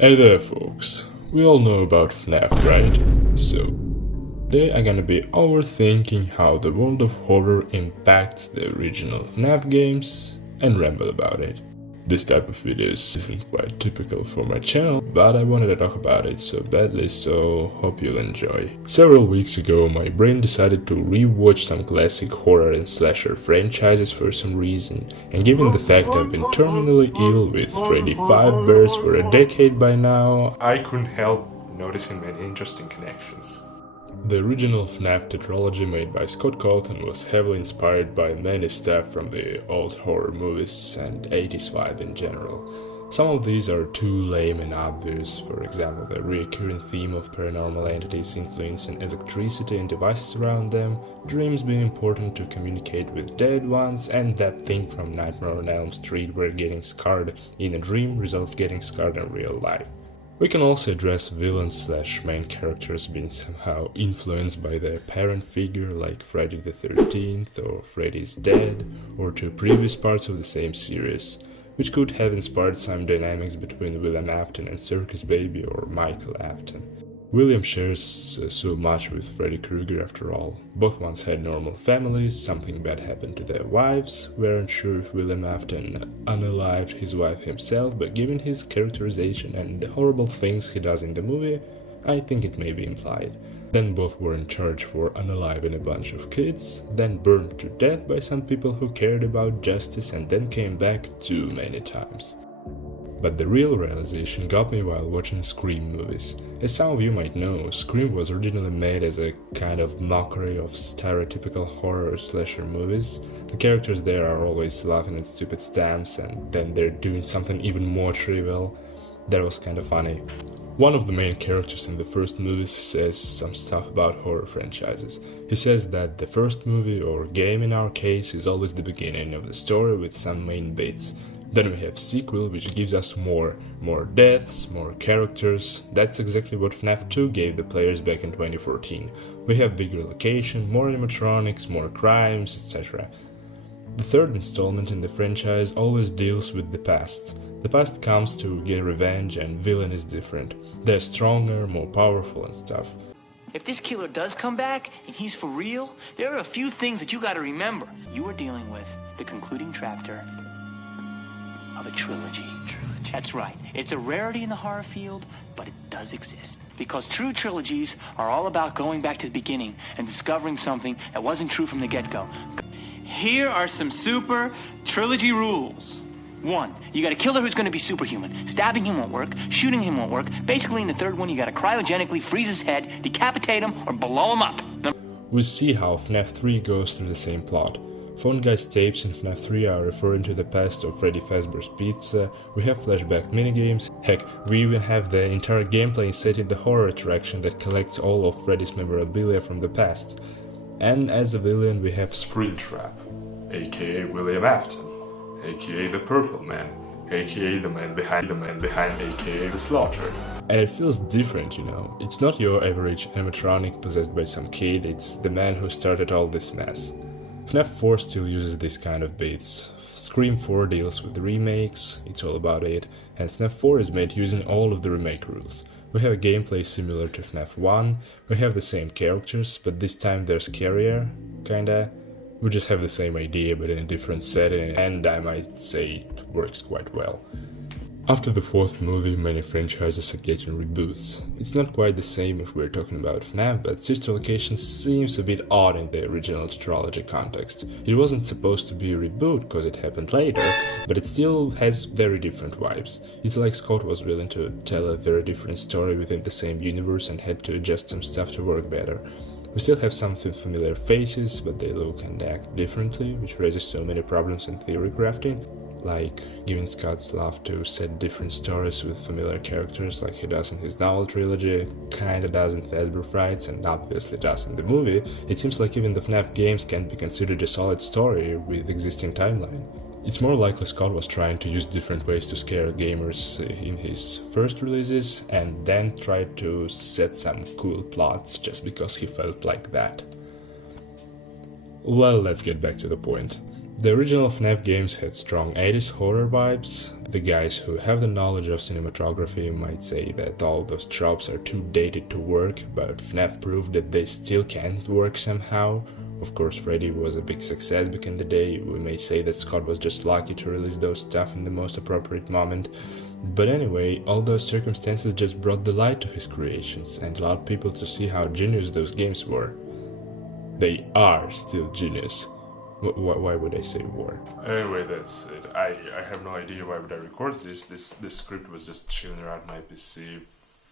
Hey there folks, we all know about FNAF, right? So, today I'm gonna be overthinking how the world of horror impacts the original FNAF games and ramble about it. This type of videos isn't quite typical for my channel, but I wanted to talk about it so badly, so hope you'll enjoy. Several weeks ago, my brain decided to rewatch some classic horror and slasher franchises for some reason, and given the fact I've been terminally ill with Freddy Fazbear's for a decade by now, I couldn't help noticing many interesting connections. The original FNAF tetralogy made by Scott Cawthon was heavily inspired by many stuff from the old horror movies and 80s vibe in general. Some of these are too lame and obvious, for example the recurring theme of paranormal entities influencing electricity and devices around them, dreams being important to communicate with dead ones, and that thing from Nightmare on Elm Street where getting scarred in a dream results getting scarred in real life. We can also address villains/main characters being somehow influenced by their parent figure like Friday the 13th or Freddy's Dead, or two previous parts of the same series, which could have inspired some dynamics between William Afton and Circus Baby or Michael Afton. William shares so much with Freddy Krueger after all. Both once had normal families, something bad happened to their wives. We aren't sure if William Afton unalived his wife himself, but given his characterization and the horrible things he does in the movie, I think it may be implied. Then both were in charge for unaliving a bunch of kids, then burned to death by some people who cared about justice, and then came back too many times. But the real realization got me while watching Scream movies. As some of you might know, Scream was originally made as a kind of mockery of stereotypical horror slasher movies. The characters there are always laughing at stupid stamps, and then they're doing something even more trivial. That was kinda funny. One of the main characters in the first movies says some stuff about horror franchises. He says that the first movie, or game in our case, is always the beginning of the story with some main bits. Then we have sequel, which gives us more deaths, more characters. That's exactly what FNAF 2 gave the players back in 2014. We have bigger location, more animatronics, more crimes, etc. The third installment in the franchise always deals with the past. The past comes to get revenge, and villain is different. They're stronger, more powerful and stuff. If this killer does come back, and he's for real, there are a few things that you gotta remember. You are dealing with the concluding chapter of a trilogy. That's right. It's a rarity in the horror field, but it does exist. Because true trilogies are all about going back to the beginning and discovering something that wasn't true from the get-go. Here are some super trilogy rules. 1, you got a killer who's gonna be superhuman. Stabbing him won't work, shooting him won't work. Basically, in the third one, you gotta cryogenically freeze his head, decapitate him, or blow him up. We see how FNAF 3 goes through the same plot. Phone Guy's tapes in FNAF 3 are referring to the past of Freddy Fazbear's Pizza, we have flashback minigames, heck, we even have the entire gameplay set in the horror attraction that collects all of Freddy's memorabilia from the past. And as a villain we have Springtrap, aka William Afton, aka the Purple Man, aka the man behind, aka the Slaughter. And it feels different, you know. It's not your average animatronic possessed by some kid, it's the man who started all this mess. FNAF 4 still uses this kind of beats. Scream 4 deals with the remakes, it's all about it, and FNAF 4 is made using all of the remake rules. We have a gameplay similar to FNAF 1, we have the same characters, but this time they're scarier, kinda. We just have the same idea but in a different setting, and I might say it works quite well. After the fourth movie, many franchises are getting reboots. It's not quite the same if we're talking about FNAF, but Sister Location seems a bit odd in the original tetralogy context. It wasn't supposed to be a reboot because it happened later, but it still has very different vibes. It's like Scott was willing to tell a very different story within the same universe and had to adjust some stuff to work better. We still have some familiar faces, but they look and act differently, which raises so many problems in theory crafting. Like giving Scott's love to set different stories with familiar characters like he does in his novel trilogy, kinda does in Fazbear Frights, and obviously does in the movie. It seems like even the FNAF games can't be considered a solid story with existing timeline. It's more likely Scott was trying to use different ways to scare gamers in his first releases and then tried to set some cool plots just because he felt like that. Well, let's get back to the point. The original FNAF games had strong 80s horror vibes. The guys who have the knowledge of cinematography might say that all those tropes are too dated to work, but FNAF proved that they still can work somehow. Of course, Freddy was a big success back in the day. We may say that Scott was just lucky to release those stuff in the most appropriate moment. But anyway, all those circumstances just brought the light to his creations and allowed people to see how genius those games were. They are still genius. Why would I say were? Anyway, that's it. I have no idea why would I record this. This script was just chilling around my PC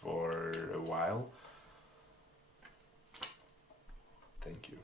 for a while. Thank you.